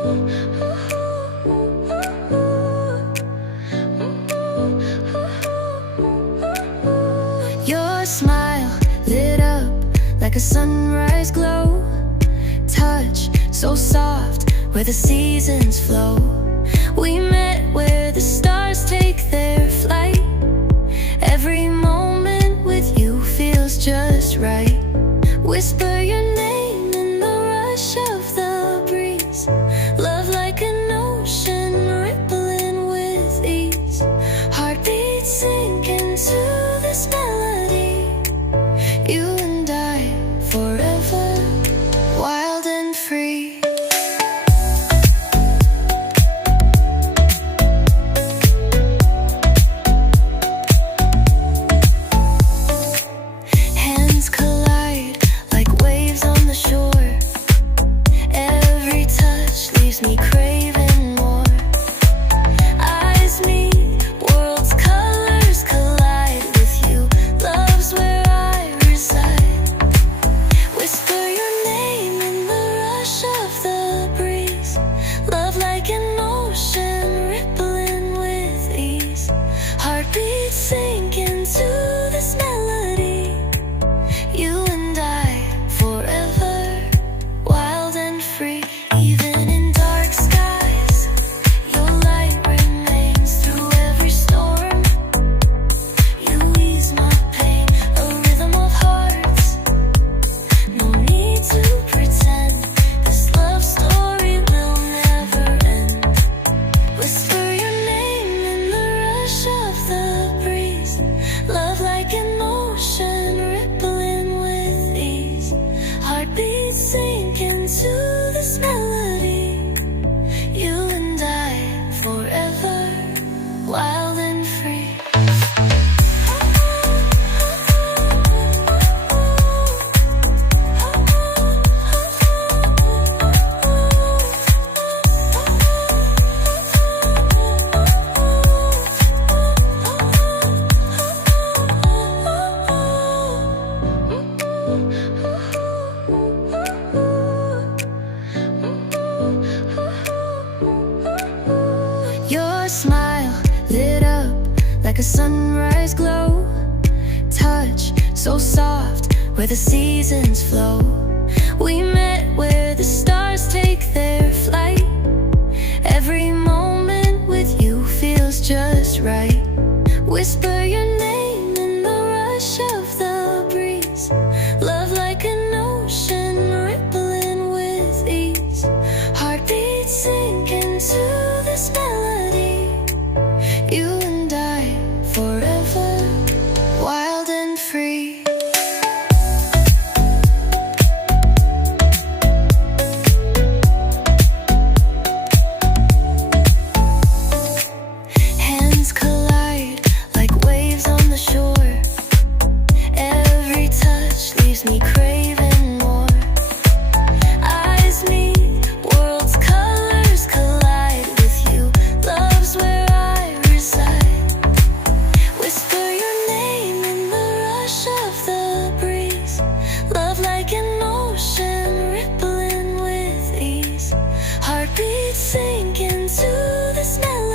Your smile lit up like a sunrise glow. Touch so soft where the seasons flow. We met where the stars take their flight. Every moment with you feels just right. Whisper your name in the rush of the breeze. Love like an ocean rippling with ease. Heartbeats sink into this melody. You and I forever, wild and free. Hands collide like waves on the shore. Every touch leaves me craving more. Eyes meet, worlds' colors collide with you. Love's where I reside. Whisper your name in the rush of the breeze. Love like an ocean rippling with ease. Heartbeats sink into this melody. You and I forever, wild and free. Even in dark skies, your light remains through every storm. You ease my pain, a rhythm of hearts. No need to pretend, this love story will never end. Whisper your name in the rush of the breeze. Love like an ocean rippling with ease. Heartbeats sink into this melody. You and I forever, wild and free. Your smile lit up like a sunrise glow. Touch so soft where the seasons flow. We met where the stars take their flight. Every moment with you feels just right. Whisper your name in the rush of the breeze. Love like an ocean rippling with ease. Heartbeats sink into this melody. You and I forever, wild and free. Hands collide like waves on the shore. Every touch leaves me craving more. Eyes meet, worlds' colors collide with you. Love's where I reside. Whisper your name in the rush of the breeze. Love like an ocean rippling with ease. Heartbeats sink into this melody.